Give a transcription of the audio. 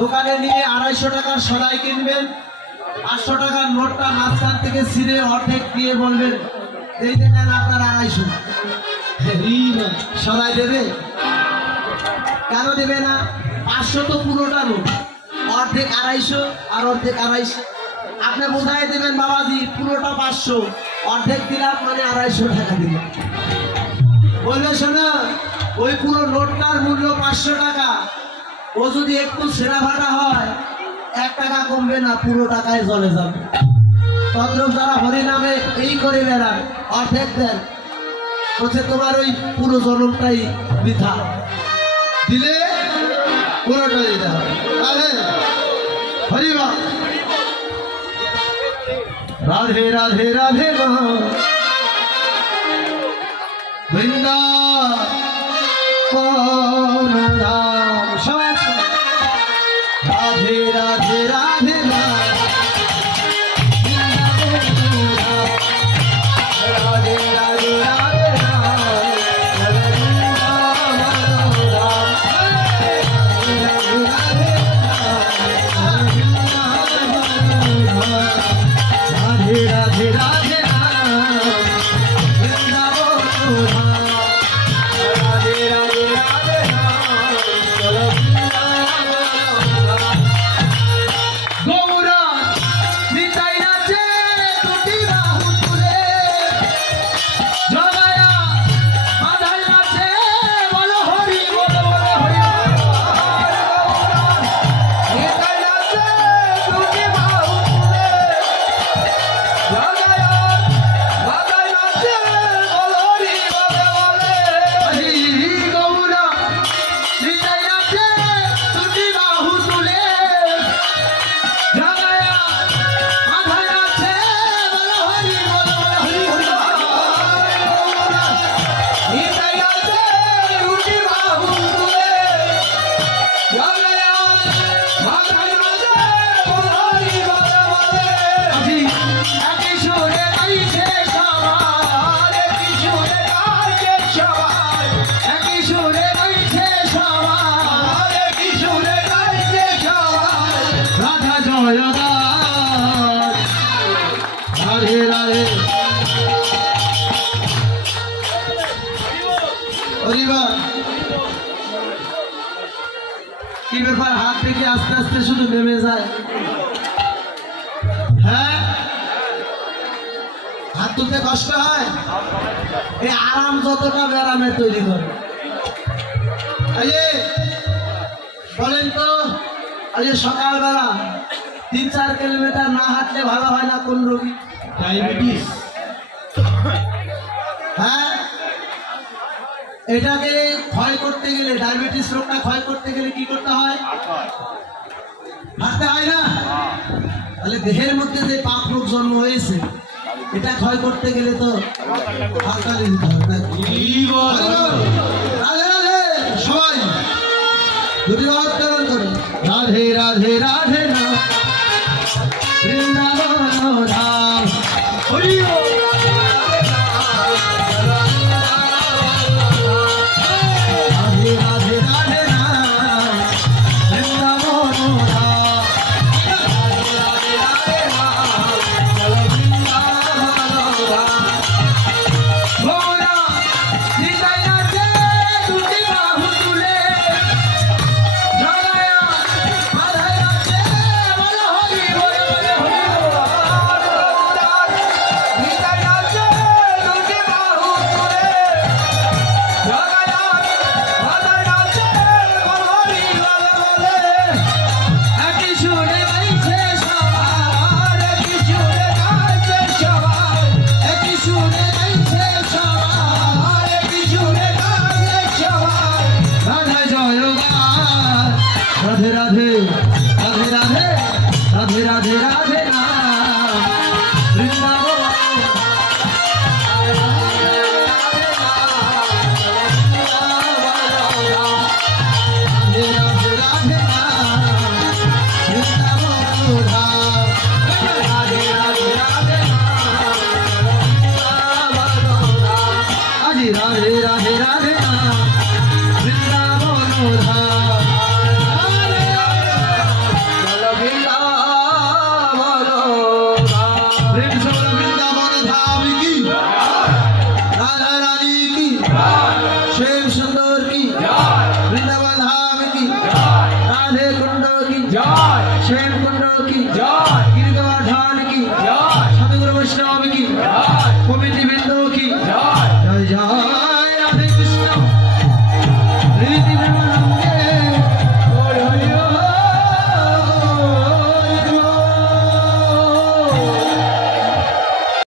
দোকানে নিয়ে 250 টাকার সদাই কিনবেন, 500 টাকার নোটটা মাঝখান থেকে ছিঁড়ে অর্ধেক দিয়ে বলবেন এই যে নেন আপনার 250। সদাই দেবে? কেন দেবে না? 500 তো পুরোটা নোট, অর্ধেক 250 আর অর্ধেক 250। আপনি বোঝাই দেবেন বাবাজি পুরোটা 500, অর্ধেক দিলাম মানে 250 টাকা দিলাম। বলবে শোনো ওই পুরো নোটটার মূল্য 500 টাকা, ও যদি একটু ছেঁড়া ফাটা হয় 1 টাকা কমবে না, পুরো টাকায় চলে যাবে। তদ্রুপ যারা হরি নামে এই করে বেড়ান অর্ধেক দেন, বলছে তোমার ওই পুরো জন্মটাই বৃথা, দিলে পুরোটাই দিতে হবে। হরি বাবা, রাধে রাধে রাধে বৃন্দাবন রাম সব রাধে রাধে রাধে রাধে রাধে রাধে राधे राधे কি ব্যাপার, হাত থেকে আস্তে আস্তে শুধু নেমে যায়? হ্যাঁ, হাত তুলতে কষ্ট হয়। এই আরাম যতটা ব্যারামে তৈরি করে। বলেন তো, আজ সকালবেলা 3-4 কিলোমিটার না হাঁটলে ভালো হয় না কোন রোগী? ডায়াবেটিস। হ্যাঁ, এটাকে ক্ষয় করতে গেলে, ডায়াবেটিস রোগটা ক্ষয় করতে গেলে কি করতে হয়? হাঁটতে হয় না? তাহলে দেহের মধ্যে যে পাপ রোগ জন্ম হয়েছে এটা ক্ষয় করতে গেলে তো হাততালি দিতে হবে। রাধে রাধে সবাই দুটি উচ্চারণ করে রাধে রাধে রাধে না বৃন্দাবন ধাম হরি বল। राधे राधे राधे राधे राधे राधे राधे वृंदावन राधे राधे राधे वृंदावन কি জয়, গিরিধর ধান কি জয়, সাধুগুরু বৈষ্ণব কি জয়, কমিটি